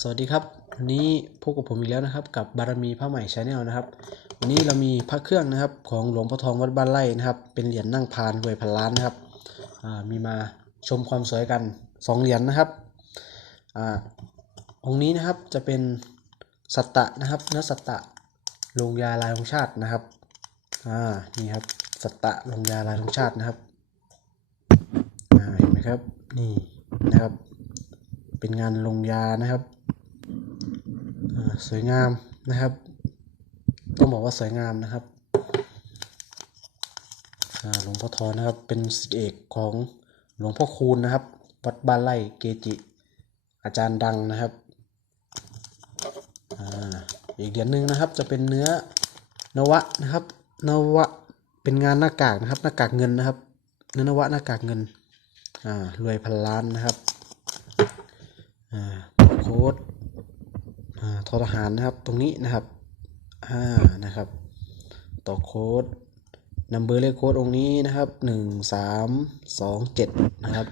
สวัสดีครับวันนี้พบกับผมอีกแล้วนะครับ กับบารมีพระใหม่ชาแนลนะครับ วันนี้เรามีพระเครื่องนะครับ ของหลวงพ่อทองวัดบ้านไร่นะครับ เป็นเหรียญนั่งพานรวยพันล้านนะครับมีมาชมความสวยกันสองเหรียญนะครับอองค์นี้นะครับจะเป็นสัตตะนะครับเนื้อสัตตะลงยาลายของชาตินะครับนี่ครับสัตตะลงยาลายของชาตินะครับเห็นไหมครับนี่นะครับ เป็นงานลงยานะครับสวยงามนะครับ ต้องบอกว่าสวยงามนะครับหลวงพ่อทอนะครับ เป็นศิษย์เอกของหลวงพ่อคูณนะครับวัดบ้านไร่เกจิ อาจารย์ดังนะครับอีกเหรียญหนึ่งนะครับจะเป็นเนื้อนวะนะครับนวะเป็นงานหน้ากากนะครับ หน้ากากเงินนะครับเนื้อนวะหน้ากากเงินอ่ารวยพันล้านนะครับ โค้ดทอทหารนะครับตรงนี้นะครับอ่านะครับ ต่อโค้ดนัมเบอร์เลขโค้ดองนี้นะครับหนึ่งสามสองเจ็ดนะครับ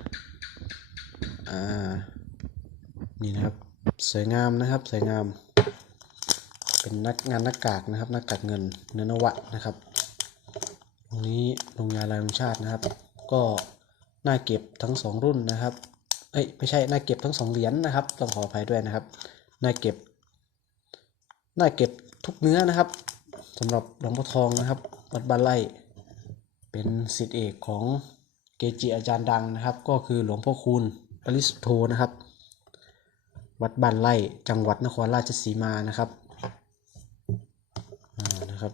อ่านี่นะครับสวยงามนะครับสวยงาม เป็นนักงานหน้ากากนะครับหน้ากากเงินเนื้อนวะนะครับ ตรงนี้โรงงานรายองชาตินะครับ ก็น่าเก็บทั้งสองรุ่นนะครับ เอ้ยไม่ใช่น่าเก็บทั้งสองเหรียญนะครับต้องขออภัยด้วยนะครับน่าเก็บน่าเก็บทุกเนื้อนะครับสำหรับหลวงพ่อทองนะครับวัดบ้านไร่เป็นศิษย์เอกของเกจิอาจารย์ดังนะครับ ก็คือหลวงพ่อคูณปริสุทโธนะครับ วัดบ้านไร่จังหวัดนครราชสีมานะครับนะครับ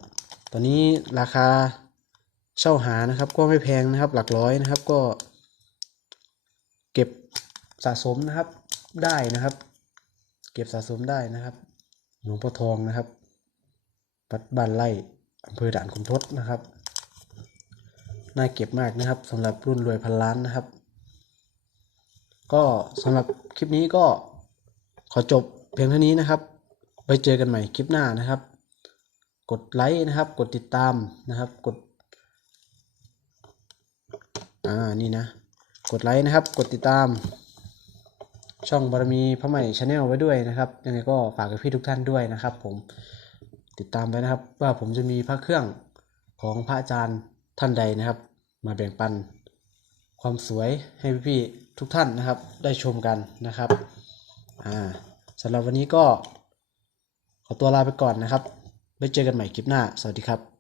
ตอนนี้ราคาเช่าหานะครับก็ไม่แพงนะครับหลักร้อยนะครับก็ สะสมนะครับได้นะครับ เก็บสะสมได้นะครับหลวงพ่อทองนะครับวัดบ้านไร่อำเภอด่านขุนทดนะครับน่าเก็บมากนะครับสำหรับรุ่นรวยพันล้านนะครับ ก็สำหรับคลิปนี้ก็ขอจบเพียงเท่านี้นะครับไว้เจอกันใหม่คลิปหน้านะครับ กดไลค์นะครับ กดติดตามนะครับ กดอ่านี่นะ กดไลค์นะครับ กดติดตาม ช่องบารมีพระใหม่ชาแนลไว้ด้วยนะครับยังไงก็ฝากกับพี่ทุกท่านด้วยนะครับ ผมติดตามไปนะครับ ว่าผมจะมีพระเครื่องของพระอาจารย์ท่านใดนะครับ มาแบ่งปัน ความสวยให้พี่ๆทุกท่านนะครับ ได้ชมกันนะครับอ่าสำหรับวันนี้ก็ขอตัวลาไปก่อนนะครับไว้เจอกันใหม่คลิปหน้า สวัสดีครับ